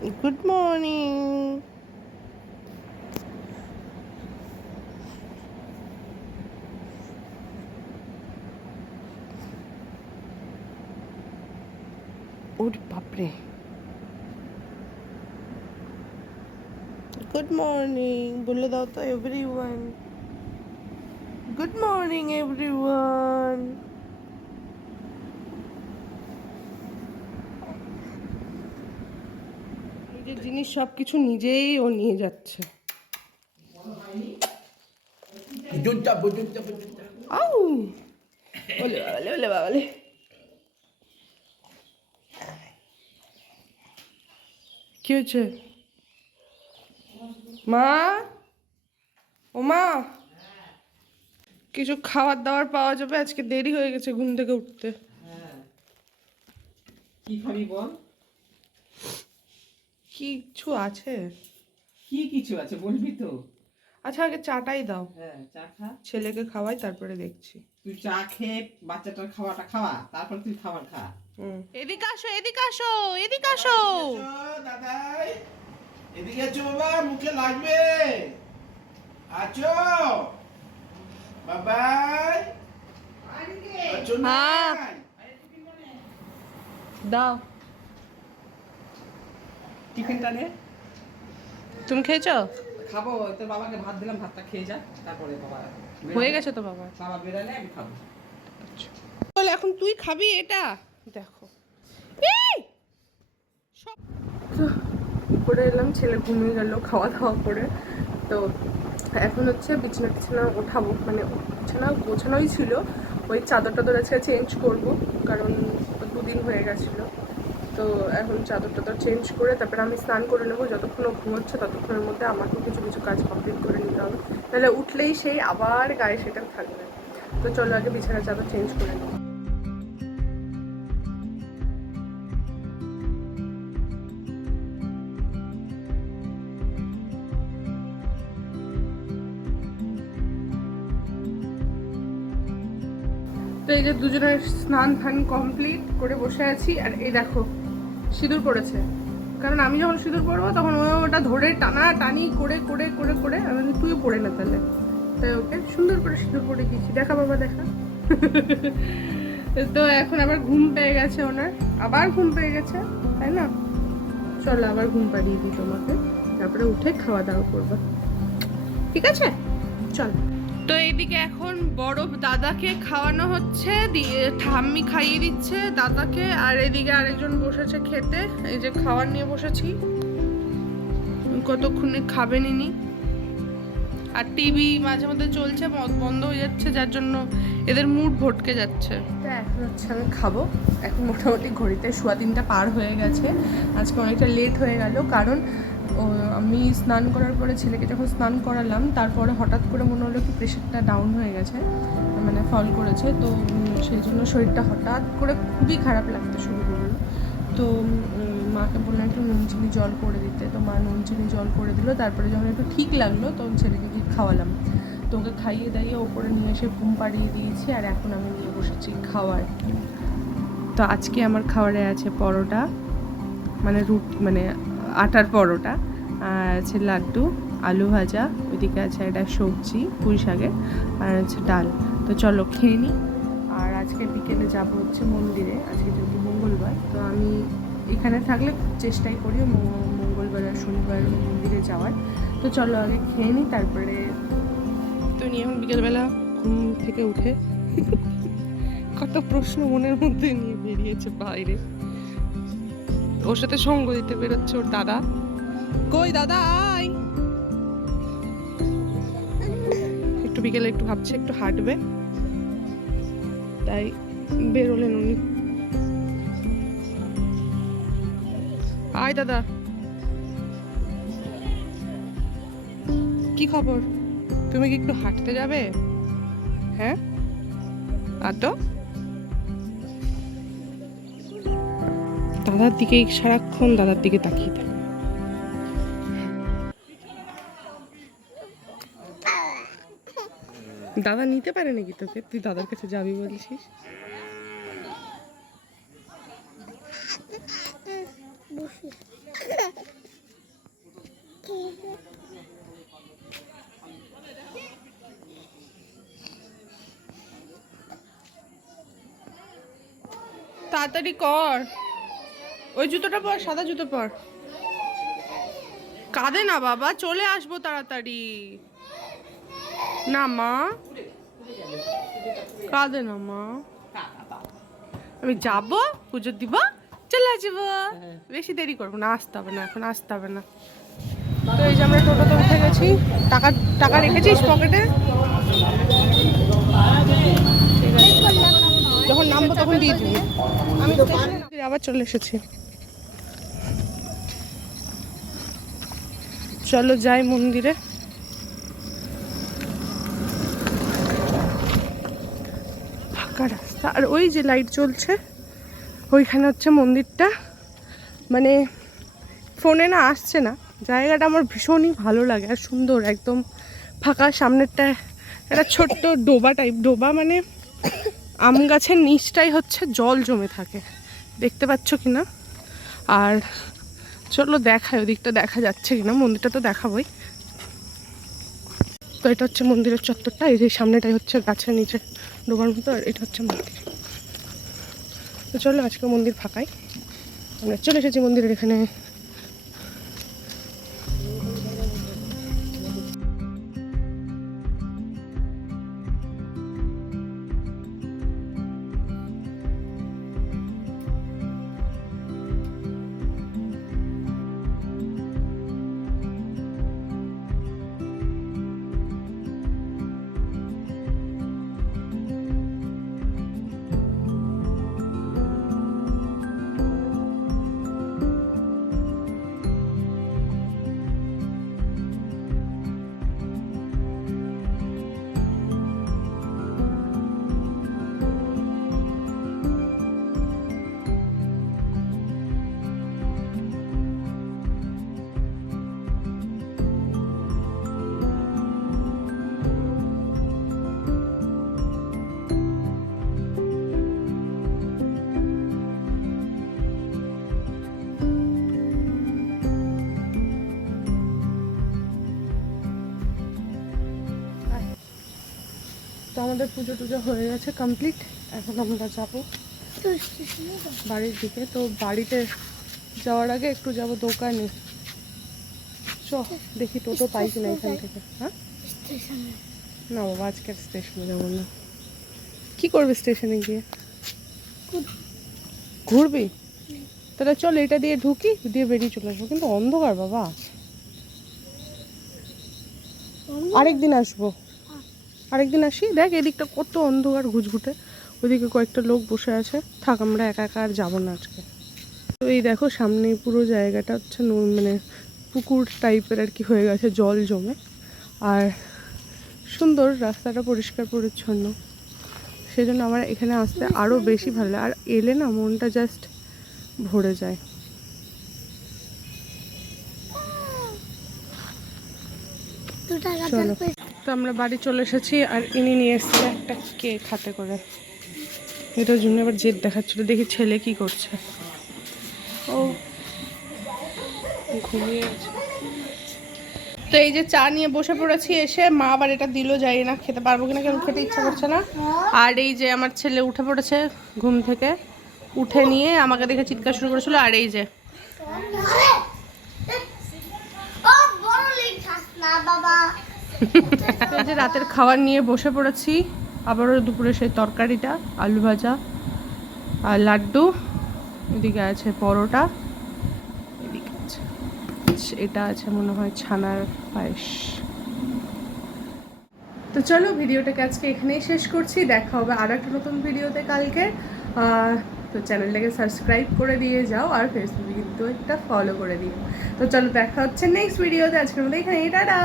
Good morning. ওর বাপরে। Good morning বলে দাও তো এভরিওয়ান। Good morning everyone. নিজের জিনিস সব কিছু নিজেই ও নিয়ে যাচ্ছে। আউ বলে বাবালে, বলে বাবালে। কি হয়েছে মা? ও মা, কিছু খাবার দাবার পাওয়া যাবে? আজকে দেরি হয়ে গেছে ঘুম থেকে উঠতে। কি খাবি বল? কিছু আছে? কি কিছু আছে বলবি তো? আচ্ছা আগে চাটাই দাও। হ্যাঁ, চা খা। ছেলেকে খাওয়াই তারপরে দেখছি। তুই চা খেয়ে বাচ্চাটার খাওয়াটা খাওয়া, তারপর তুই খাবার খা। এদিকে আসো, এদিকে আসো, এদিকে আসো। দাদাই, এদিকে আছো বাবা, মুখে লাগবে। আছো বাবাই, আছো না? হ্যাঁ। দাও। টিফিনটা নে। তুমি খেয়েছো? খাবো, তোর বাবাকে ভাত দিলাম, ভাতটা খেয়ে যা, তারপরে বাবা হয়ে গেছে তো বাবা। বাবা বেরালে আমি খাবো। বলে এখন তুই খাবি এটা? দেখো উপরে এলাম, ছেলে ঘুমিয়ে গেল খাওয়া দাওয়া করে। তো এখন হচ্ছে বিছানা টিছানা ওঠাবো, মানে বিছানা গোছানোই ছিল, ওই চাদর টাদর আজকে চেঞ্জ করব, কারণ 2 দিন হয়ে গেছিলো। তো এখন চাদর টাদর চেঞ্জ করে তারপরে আমি স্নান করে নেবো। যতক্ষণ ও ঘুমোচ্ছে ততক্ষণের মধ্যে আমাকেও কিছু কিছু কাজ কমপ্লিট করে নিতে হবে, তাহলে উঠলেই সেই আবার গায়ে সেটা থাকবে। তো চলো আগে বিছানা চাদর চেঞ্জ করে নেবো। তো এই যে দুজনের স্নান ফান কমপ্লিট করে বসে আছি, আর এই দেখো সিঁদুর পড়েছে। কারণ আমি যখন সিঁদুর পরবো তখন ও ওটা ধরে টানা টানি করে করে করে করে আমি তুইও পড়ে না তাহলে, তাই ওকে সুন্দর করে সিঁদুর পরে দিয়েছি। দেখা বাবা দেখা। তো এখন আবার ঘুম পেয়ে গেছে ওনার, আবার ঘুম পেয়ে গেছে, তাই না? চলো আবার ঘুম পাড়িয়ে দিই তোমাকে, তারপরে উঠে খাওয়া দাওয়া করবো, ঠিক আছে? চলো। তো এইদিকে এখন বড় দাদাকে খাওয়ানো হচ্ছে, দিয়ে ঠাম্মি খাইয়ে দিচ্ছে দাদাকে, আর এদিকে আরেকজন বসেছে খেতে। এই যে খাবার নিয়ে বসেছি, কতক্ষণে খাবেন ইনি। আর টিভি মাঝে মধ্যে চলছে, বন্ধ হয়ে যাচ্ছে, যার জন্য এদের মুড ভটকে যাচ্ছে। এখন হচ্ছে আমি খাবো। এখন মোটামুটি ঘড়িতে 3:15 পার হয়ে গেছে। আজকে অনেকটা লেট হয়ে গেল, কারণ আমি স্নান করার পরে ছেলেকে যখন স্নান করালাম তারপরে হঠাৎ করে মনে হলো কি প্রেশারটা ডাউন হয়ে গেছে, মানে ফল করেছে। তো সেই জন্য শরীরটা হঠাৎ করে খুবই খারাপ লাগতে শুরু করলো। তো মাকে বললাম একটু নুন চিনি জল করে দিতে, তো মা নুন চিনি জল করে দিল। তারপরে যখন একটু ঠিক লাগলো তখন ছেলেকে গিয়ে খাওয়ালাম। তো ওকে খাইয়ে দাইয়ে ওপরে নিয়ে এসে ঘুম পাড়িয়ে দিয়েছি, আর এখন আমি নিয়ে বসেছি খাওয়ার। তো আজকে আমার খাবারে আছে পরোটা, মানে রুটি, মানে আটার পরোটা, আর আছে লাড্ডু, আলু ভাজা, ওইদিকে আছে একটা সবজি পুঁই শাকের, আর আছে ডাল। তো চলো খেয়ে নিই। আর আজকে বিকেলে যাব হচ্ছে মন্দিরে, আজকে যেহেতু মঙ্গলবার, তো আমি এখানে থাকলে চেষ্টাই করি মঙ্গলবার আর শনিবার মন্দিরে যাওয়ার। তো চলো আগে খেয়ে নিই তারপরে। তো নিয়ে এখন বিকেলবেলা ঘুম থেকে উঠে কত প্রশ্ন মনের মধ্যে নিয়ে বেরিয়েছে বাইরে। ওর সাথে সঙ্গ দিতে বেরোচ্ছে ওর দাদা। কই দাদা আয়। একটু বিকেলে একটু ভাবছে একটু হাঁটবে, তাই বেরোলেন উনি। আয় দাদা, কি খবর? তুমি কি একটু হাঁটতে যাবে? হ্যাঁ আতো দাদার দিকে সারাক্ষণ দাদার দিকে তাকিয়ে থাকে। দাদা নিতে পারে নাকি তোকে? তুই দাদার কাছে যাবি বলছিস? তাড়াতাড়ি কর, ওই জুতোটা পর, সাদা জুতো পর। কাঁদে না বাবা, চলে আসবো তাড়াতাড়ি। না মা, কাঁদে না মা, আমি যাবো পুজো দিব, চলে আসবো, বেশি দেরি করবো না, আসতে হবে না, এখন আসতে হবে না। তো এই যে আমরা টোটোতে উঠে গেছি, টাকা টাকা রেখেছিস পকেটে? ঠিক আছে, যখন নামবো তখন দিয়ে দিবি। আমি আবার চলে এসেছি। চলো যাই মন্দিরে। ফাঁকা রাস্তা, আর ওই যে লাইট জ্বলছে ওইখানে হচ্ছে মন্দিরটা। মানে ফোনে না আসছে না, জায়গাটা আমার ভীষণই ভালো লাগে আর সুন্দর, একদম ফাঁকা। সামনেরটা একটা ছোট্ট ডোবা টাইপ, ডোবা মানে আম গাছের নিচটাই হচ্ছে জল জমে থাকে, দেখতে পাচ্ছ কিনা। আর চলো দেখায় ওদিকটা দেখা যাচ্ছে কিনা, মন্দিরটা তো দেখাবোই। তো এটা হচ্ছে মন্দিরের চত্বরটা, এই যে সামনেটাই হচ্ছে গাছের নিচে ডোবার মতো, আর এটা হচ্ছে মন্দির। তো চলো আজকে মন্দির ফাঁকাই, আমরা চলে এসেছি মন্দিরের এখানে। তো আমাদের পুজো টুজো হয়ে গেছে কমপ্লিট, এখন আমরা যাবো বাড়ির দিকে। তো বাড়িতে যাওয়ার আগে একটু যাবো দোকানে, চ দেখি টোটো পাই কিনা এখান থেকে। হ্যাঁ না বাবা, আজকে স্টেশনে যাবো না। কি করবে স্টেশনে গিয়ে? ঘুরবি? তাহলে চল এটা দিয়ে ঢুকি, দিয়ে বেরিয়ে চলে আসবো। কিন্তু অন্ধকার বাবা, আরেকদিন আসবো, আরেকদিন আসি। দেখ এদিকটা কত অন্ধকার ঘুচঘুটে, ওইদিকে কয়েকটা লোক বসে আছে। থাক, আমরা একা একা আর যাবো না আজকে। তো এই দেখো সামনে পুরো জায়গাটা হচ্ছে মানে পুকুর টাইপের আর কি হয়ে গেছে, জল জমে। আর সুন্দর, রাস্তাটা পরিষ্কার পরিচ্ছন্ন, সেই জন্য আমার এখানে আসতে আরও বেশি ভালো লাগে। আর এলে না মনটা জাস্ট ভরে যায়। চলো, তো আমরা বাড়ি চলে এসেছি, আর ইনি নিয়ে এসেছে একটা কেক হাতে করে। এটার জন্য আবার জেদ দেখাচ্ছিল, দেখি ছেলে কি করছে। ও ঘুমিয়ে আছে। তো এই যে চা নিয়ে বসে পড়েছি, এসে মা আবার এটা দিল, যাই না খেতে পারবো কিনা, কেন খেতে ইচ্ছা করছে না। আর এই যে আমার ছেলে উঠে পড়েছে ঘুম থেকে, উঠে নিয়ে আমাকে দেখে চিৎকার শুরু করেছিল। আর এই যে এই যে রাতের খাবার নিয়ে বসে পড়েছি, আবারও দুপুরে সেই তরকারিটা, আলু ভাজা আর লাড্ডু, এদিকে আছে পরোটা, এদিকে আছে এটা আছে মনে হয় ছানার পায়েস। তো চলো ভিডিওটাকে আজকে এখানেই শেষ করছি, দেখা হবে আর একটা নতুন ভিডিওতে কালকে। তো চ্যানেলটাকে সাবস্ক্রাইব করে দিয়ে যাও, আর ফেসবুকে কিন্তু একটা ফলো করে দিও। তো চলো দেখা হচ্ছে নেক্সট ভিডিওতে, আজকের মধ্যে এখানে টাটা।